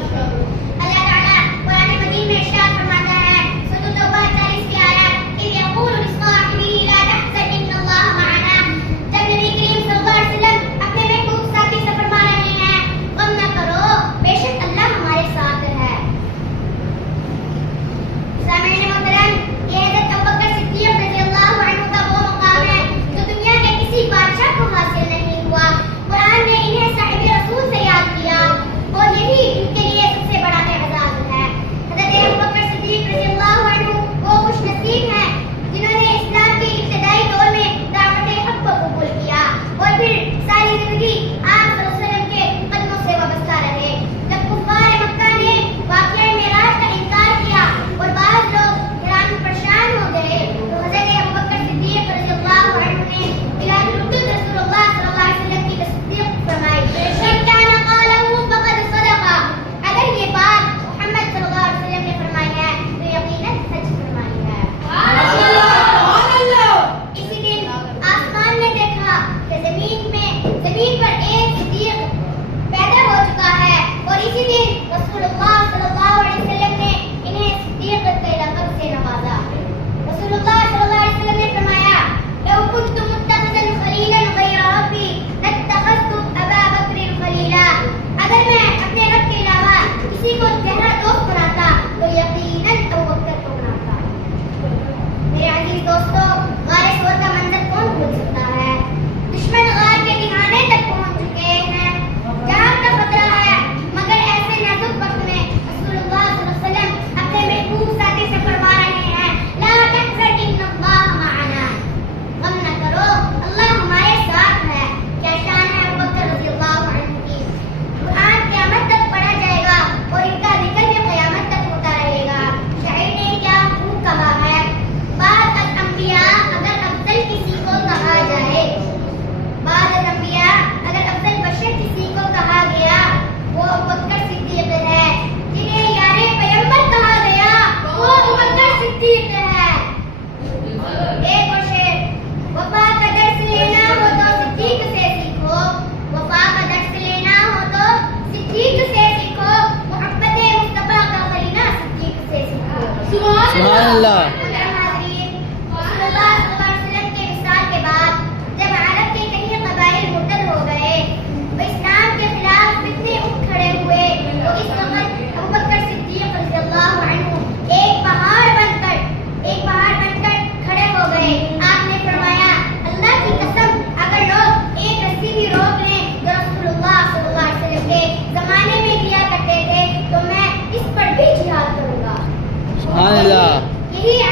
اللہ تعالیٰ قرآن مجید میں ارشاد فرماتا ہے سورۃ توبہ 40 کی آیت اذ یقول لصاحبہ لا تحزن ان اللہ معنا. جب نبی کریم صلی اللہ علیہ وسلم اپنے محبوب ساتھی سے فرما رہے ہیں غم نہ کرو بے شک اللہ ہمارے ساتھ ہے. سامعین محترم، یہ حضرت ابوبکر صدیق رضی اللہ عنہ کا وہ مقام ہے جو دنیا کے کسی بادشاہ کو حاصل نہیں ہوا. قرآن نے انہیں صاحب رسول سے یاد کیا اور یہی ان کے لیے سب سے بڑا اعزاز ہے. حضرت ابوبکر صدیق رضی اللہ عنہ وہ خوش نصیب ہیں جنہوں نے اسلام کے ابتدائی دور میں دعوت حق کو قبول کیا اور پھر ساری زندگی آپ صلی اللہ علیہ وسلم کے قدموں سے وابستہ رہے. جب کفار مکہ نے واقعہ معراج کا انکار کیا اور بعض لوگ حیران پریشان ہو گئے تو حضرت ابوبکر صدیق رضی اللہ عنہ نے بلا تردد رسول اللہ صلی اللہ علیہ وسلم کی تصدیق فرمائی. من کان قالہ فقد صدق. اگر یہ بات محمد صلی اللہ علیہ وسلم نے فرمائی ہے تو یقیناً سچ فرمائی ہے. اسی دن آسمان نے دیکھا کہ زمین پر ایک صدیق پیدا ہو چکا ہے اور اسی دن رسول اللہ صلی اللہ علیہ وسلم نے انہیں صدیق کے لقب سے نوازا. رسول اللہ صلی اللہ علیہ وسلم نے فرمایا لو كنت متخذا خلیلا غیر ربی لاتخذت ابا بکر خلیلا. اگر میں اپنے رب کے علاوہ کسی کو گہرا دوست بناتا تو یقیناً ابوبکر کو بناتا. میرے عزیز دوستو، غار ثور کا منظر کون بھول سکتا ہے؟ دشمن غار کے دہانے تک پہنچ چکے ہیں، جان کا خطرہ ہے، مگر ایسے نازک وقت میں رسول اللہ صلی اللہ علیہ وسلم اپنے محبوب ساتھی سے فرما رہے ہیں لا تحزن ان اللہ معنا. غم نہ کرو اللہ ہمارے ساتھ ہے. کیا شان ہے ابوبکر رضی اللہ عنہ کی. قرآن قیامت تک پڑھا جائے گا اور ان کا ذکر بھی قیامت تک ہوتا رہے گا. شاعر نے کیا خوب کہا ہے بعض الانبیاء اگر افضل کسی کو کہا جائے، بعض الانبیاء اگر افضل بشر کسی کو کہا گیا وہ ابوبکر صدیق ہے. جنہیں یار پیغمبر کہا گیا وہ ابوبکر صدیق ہے. ایک اور شعر وفا کا درس لینا ہو تو صدیق سے سیکھو. وفا کا درس لینا ہو تو صدیق سے سیکھو. محبت مصطفیٰ کا قرینہ صدیق سے سیکھو. سبحان اللہ. حاضرین، رسول اللہ صلی اللہ علیہ وسلم کے وصال کے بعد جب عرب کے کئی قبائل مرتد ہو گئے وہ اسلام کے خلاف فتنے اٹھ کھڑے ہوئے تو اس وقت ابوبکر صدیق رضی اللہ عنہ ایک پہاڑ بن کر کھڑے ہو گئے. آپ نے فرمایا اللہ کی قسم اگر لوگ ایک رسی بھی روک لیں جو رسول اللہ صلی اللہ علیہ وسلم کے زمانے میں کیا کرتے تھے تو میں اس پر بھی جہاد کروں گا. سبحان اللہ. یہی